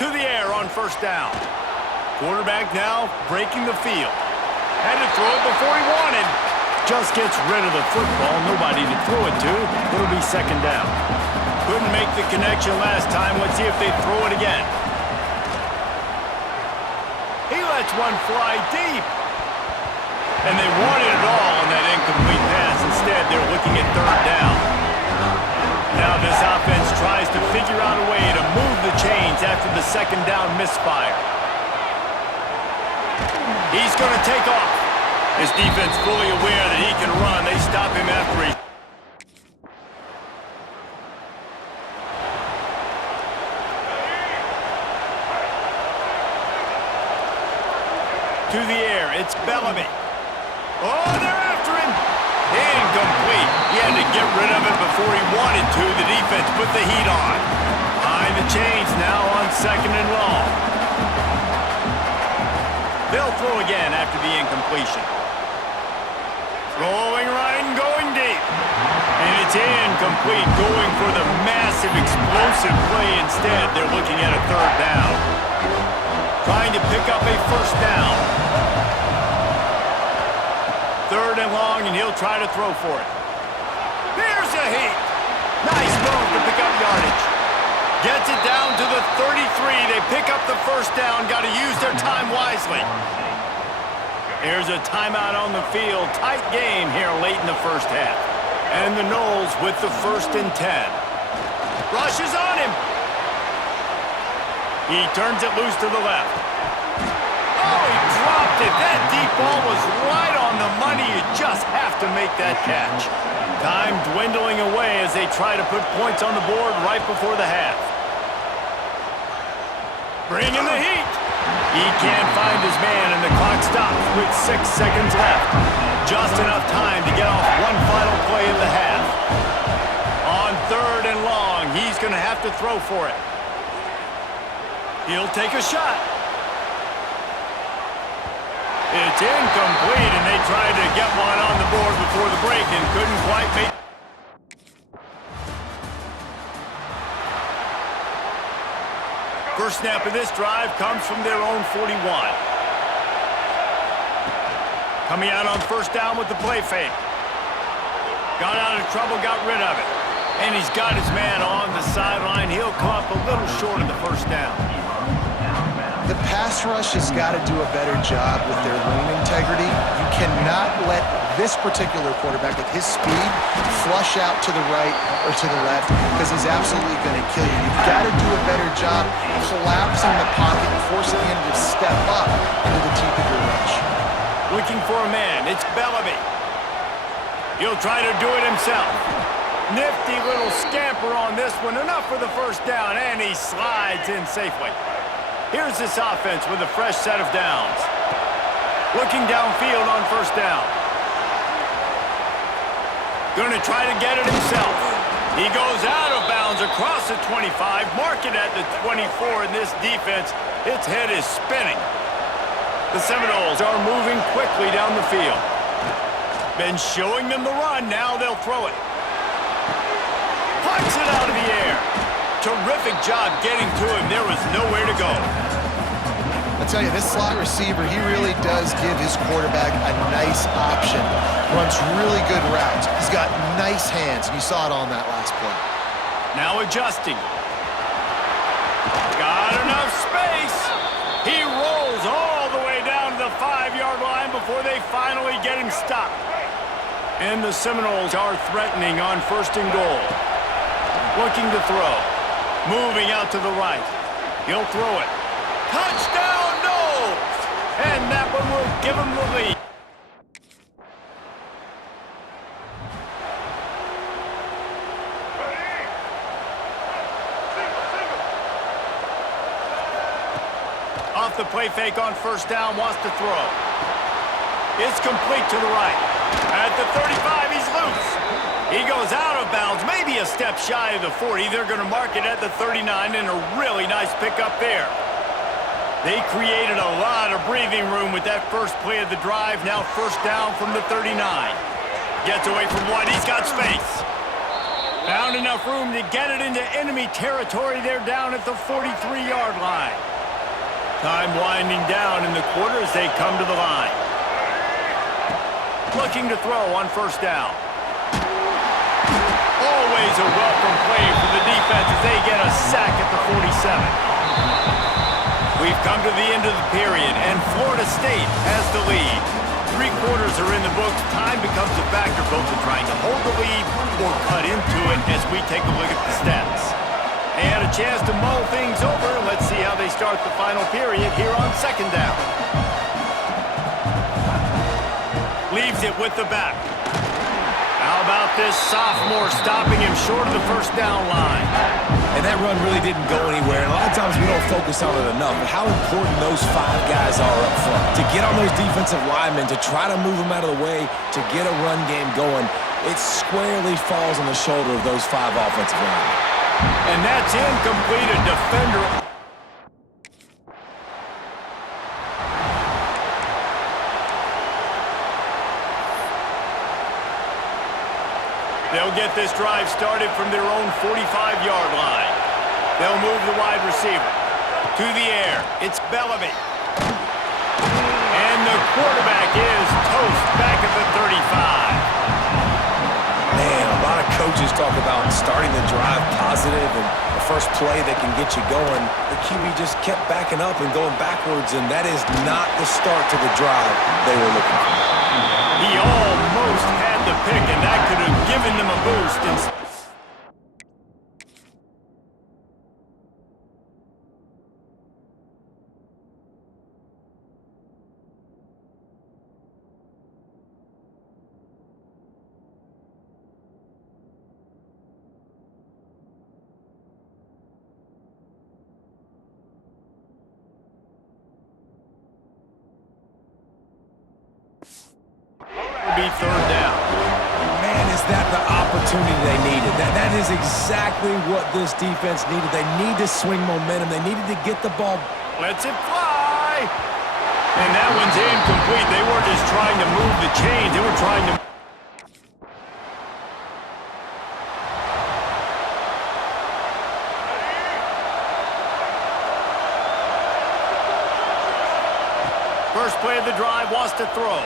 To the air on first down. Quarterback now breaking the field. Had to throw it before he wanted. Just gets rid of the football. Nobody to throw it to. It'll be second down. Couldn't make the connection last time. Let's see if they throw it again. He lets one fly deep. And they wanted it all on that incomplete pass. Instead, they're looking at third down. Now this offense tries to figure out a way to move the chains after the second down misfire. He's going to take off. His defense fully aware that he can run. They stop him after he... To the air, it's Bellamy. Oh, they're after him. Incomplete. He had to get rid of it before he wanted to. The defense put the heat on. Behind the chains now on second and long. They'll throw again after the incompletion. Rolling right and going deep. And it's incomplete, going for the massive explosive play instead. They're looking at a third down. Trying to pick up a first down. Third and long, and he'll try to throw for it. There's a heat. Nice move to pick up yardage. Gets it down to the 33. They pick up the first down. Got to use their time wisely. Here's a timeout on the field. Tight game here late in the first half. And the Noles with the 1st and 10. Rushes on him. He turns it loose to the left. Oh, he dropped it. That deep ball was right on the money. You just have to make that catch. Time dwindling away as they try to put points on the board right before the half. Bringing the heat. He can't find his man, and the clock stops with 6 seconds left. Just enough time to get off one final play of the half. On third and long, he's going to have to throw for it. He'll take a shot. It's incomplete, and they tried to get one on the board before the break and couldn't quite make... First snap of this drive comes from their own 41. Coming out on first down with the play fake. Got out of trouble, got rid of it. And he's got his man on the sideline. He'll come up a little short of the first down. The pass rush has got to do a better job with their lane integrity. You cannot let this particular quarterback with his speed flush out to the right or to the left because he's absolutely going to kill you. You've got to do a better job collapsing the pocket and forcing him to step up into the teeth of your rush. Looking for a man. It's Bellamy. He'll try to do it himself. Nifty little scamper on this one. Enough for the first down, and he slides in safely. Here's this offense with a fresh set of downs. Looking downfield on first down. Going to try to get it himself. He goes out of bounds across the 25, mark it at the 24, and this defense, its head is spinning. The Seminoles are moving quickly down the field. Been showing them the run, now they'll throw it. Punts it out of the air. Terrific job getting to him. There was nowhere to go. I tell you, this slot receiver, he really does give his quarterback a nice option. Runs really good routes. He's got nice hands, and you saw it on that last play. Now adjusting. Got enough space. He rolls all the way down to the 5-yard line before they finally get him stopped. And the Seminoles are threatening on first and goal. Looking to throw. Moving out to the right. He'll throw it. Touchdown, Noles! And that one will give him the lead. Off the play fake on first down, wants to throw. It's complete to the right. At the 35, he's loose. He goes out of bounds, maybe a step shy of the 40. They're going to mark it at the 39, and a really nice pickup there. They created a lot of breathing room with that first play of the drive. Now first down from the 39. Gets away from one. He's got space. Found enough room to get it into enemy territory. They're down at the 43-yard line. Time winding down in the quarter as they come to the line. Looking to throw on first down. Always a welcome play for the defense as they get a sack at the 47. We've come to the end of the period, and Florida State has the lead. 3 quarters are in the books. Time becomes a factor both in trying to hold the lead or cut into it as we take a look at the stats. They had a chance to mull things over. Let's see how they start the final period here on second down. Leaves it with the back. How about this sophomore stopping him short of the first down line? And that run really didn't go anywhere. And a lot of times we don't focus on it enough. But how important those 5 guys are up front. To get on those defensive linemen, to try to move them out of the way, to get a run game going, it squarely falls on the shoulder of those 5 offensive linemen. And that's incomplete. A defender. They'll get this drive started from their own 45-yard line. They'll move the wide receiver. To the air, it's Bellamy. And the quarterback is toast back at the 35. Man, a lot of coaches talk about starting the drive positive and the first play that can get you going. The QB just kept backing up and going backwards, and that is not the start to the drive they were looking for. He almost had the pick, and that could have given them a boost. Be third down. Man, is that the opportunity they needed. That is exactly what this defense needed. They need to swing momentum. They needed to get the ball. Lets it fly. And that one's incomplete. They weren't just trying to move the chains. They were trying to... First play of the drive wants to throw.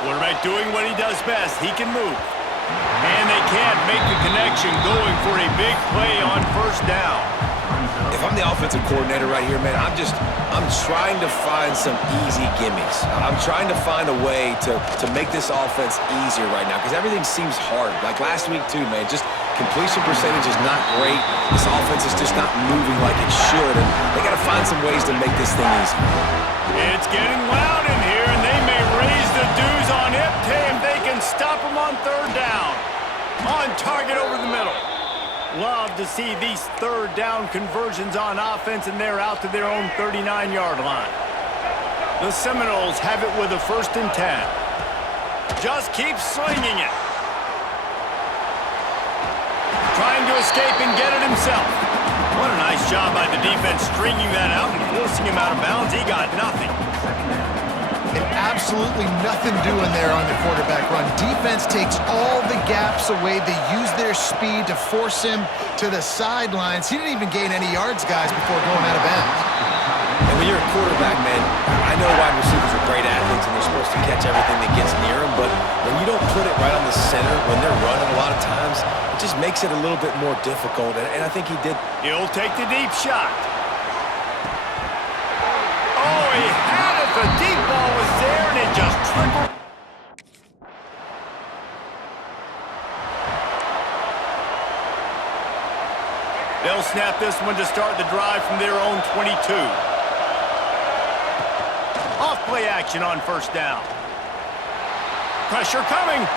Quarterback doing what he does best. He can move. And they can't make the connection going for a big play on first down. If I'm the offensive coordinator right here, man, I'm trying to find some easy gimmies. I'm trying to find a way to make this offense easier right now because everything seems hard. Like last week too, man, just completion percentage is not great. This offense is just not moving like it should, and they got to find some ways to make this thing easier. It's getting loud in here, and they may raise the dues on Iptay if they can stop him on third down. On target over the middle. Love to see these third down conversions on offense, and they're out to their own 39-yard line. The Seminoles have it with a 1st and 10. Just keep slinging it. Trying to escape and get it himself. What a nice job by the defense stringing that out and forcing him out of bounds. He got nothing. And absolutely nothing doing there on the quarterback run. Defense takes all the gaps away. They use their speed to force him to the sidelines. He didn't even gain any yards, guys, before going out of bounds. And when you're a quarterback, man, I know wide receivers are great athletes and they're supposed to catch everything that gets near them, but when you don't put it right on the center, when they're running a lot of times, it just makes it a little bit more difficult, and I think he did. He'll take the deep shot. Oh, he had it. The deep ball was there, and it just trickled. They'll snap this one to start the drive from their own 22. Off play action on first down. Pressure coming.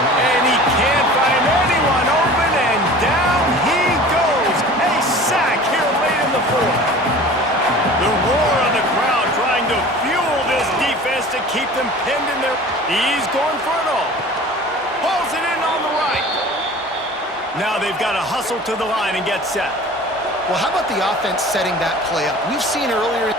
And he can't find anyone open, and down he goes. A sack here late in the fourth. The roar of the crowd trying to fuel this defense to keep them pinned in their... He's going for it all. Pulls it in on the right. Now they've got to hustle to the line and get set. Well, how about the offense setting that play up? We've seen earlier...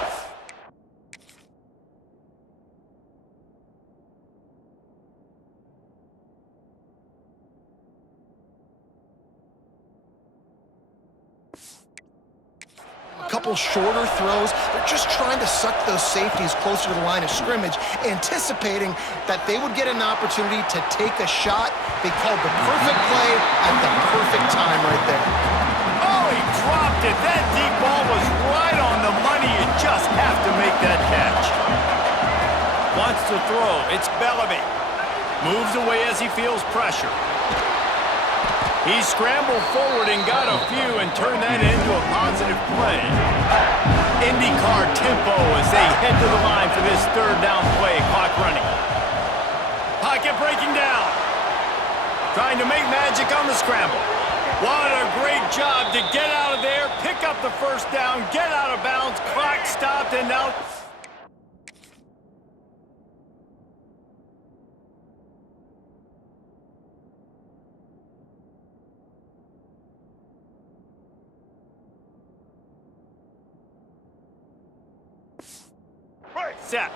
couple shorter throws. They're just trying to suck those safeties closer to the line of scrimmage, anticipating that they would get an opportunity to take a shot. They called the perfect play at the perfect time right there. Oh, he dropped it. That deep ball was right on the money. You just have to make that catch. Wants to throw. It's Bellamy. Moves away as he feels pressure. He scrambled forward and got a few and turned that into a positive play. IndyCar tempo as they head to the line for this third down play. Clock running. Pocket breaking down. Trying to make magic on the scramble. What a great job to get out of there, pick up the first down, get out of bounds, clock stopped, and now... Set.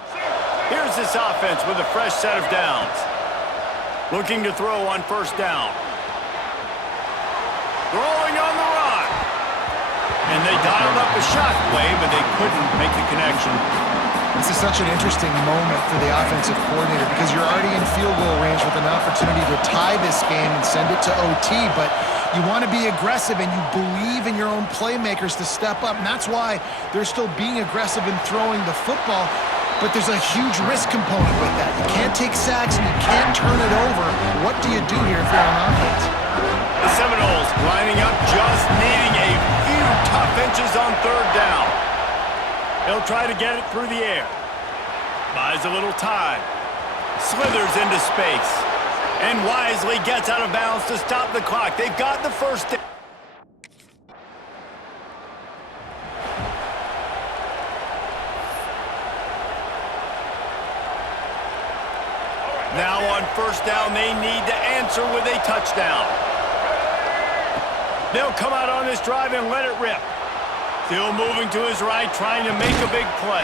Here's this offense with a fresh set of downs. Looking to throw on first down. Throwing on the run. And they dialed up a shot play, but they couldn't make the connection. This is such an interesting moment for the offensive coordinator because you're already in field goal range with an opportunity to tie this game and send it to OT, but you want to be aggressive and you believe in your own playmakers to step up, and that's why they're still being aggressive in throwing the football, but there's a huge risk component with that. You can't take sacks and you can't turn it over. What do you do here if you're on offense? The Seminoles lining up, just needing a few tough inches on third down. He'll try to get it through the air. Buys a little time. Slithers into space. And wisely gets out of bounds to stop the clock. They've got the first down. Now on first down, they need to answer with a touchdown. They'll come out on this drive and let it rip. Still moving to his right, trying to make a big play.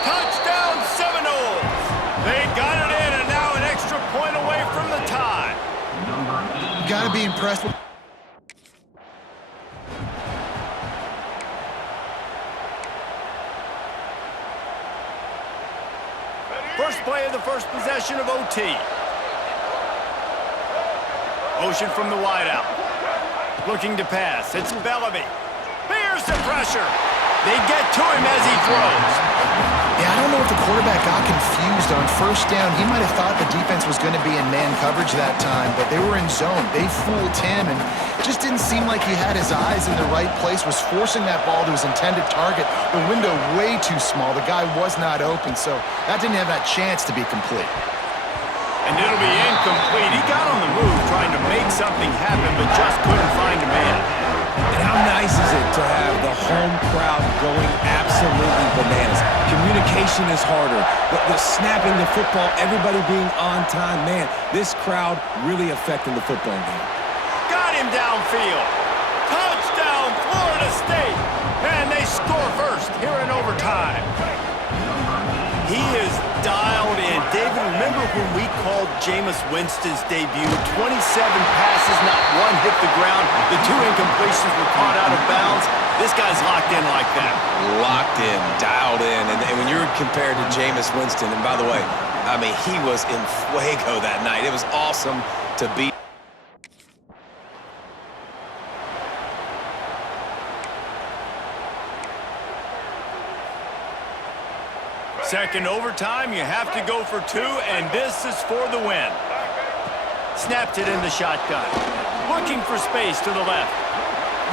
Touchdown, Seminoles! They got it in, and now an extra point away from the tie. You got to be impressed with... First play of the first possession of OT. Motion from the wideout. Looking to pass. It's Bellamy. Here's the pressure. They get to him as he throws. Yeah, I don't know if the quarterback got confused on first down. He might have thought the defense was going to be in man coverage that time, but they were in zone. They fooled him and just didn't seem like he had his eyes in the right place, was forcing that ball to his intended target. The window way too small. The guy was not open, so that didn't have that chance to be complete. And it'll be incomplete. He got on the move trying to make something happen, but just couldn't find a man. And how nice is it to have the home crowd going absolutely bananas? Communication is harder. The snapping the football, everybody being on time. Man, this crowd really affecting the football game. Got him downfield. Touchdown, Florida State. And they score first here in overtime. He is dialed in. David, remember when we called Jameis Winston's debut? 27 passes, not one hit the ground. The 2 incompletions were caught out of bounds. This guy's locked in like that. Locked in, dialed in. And when you're compared to Jameis Winston, and by the way, I mean, he was in fuego that night. It was awesome to beat. Second overtime, you have to go for 2, and this is for the win. Snapped it in the shotgun. Looking for space to the left.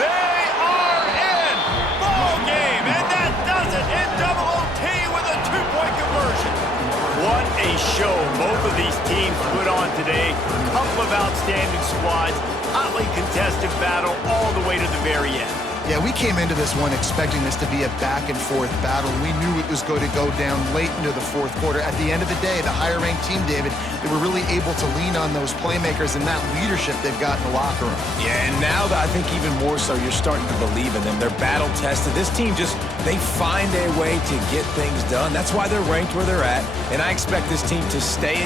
They are in! Ball game, and that does it in double OT with a 2-point conversion. What a show both of these teams put on today. Couple of outstanding squads, hotly contested battle all the way to the very end. Yeah, we came into this one expecting this to be a back-and-forth battle. We knew it was going to go down late into the fourth quarter. At the end of the day, the higher-ranked team, David, they were really able to lean on those playmakers and that leadership they've got in the locker room. Yeah, and now that I think even more so, you're starting to believe in them. They're battle-tested. This team just, they find a way to get things done. That's why they're ranked where they're at, and I expect this team to stay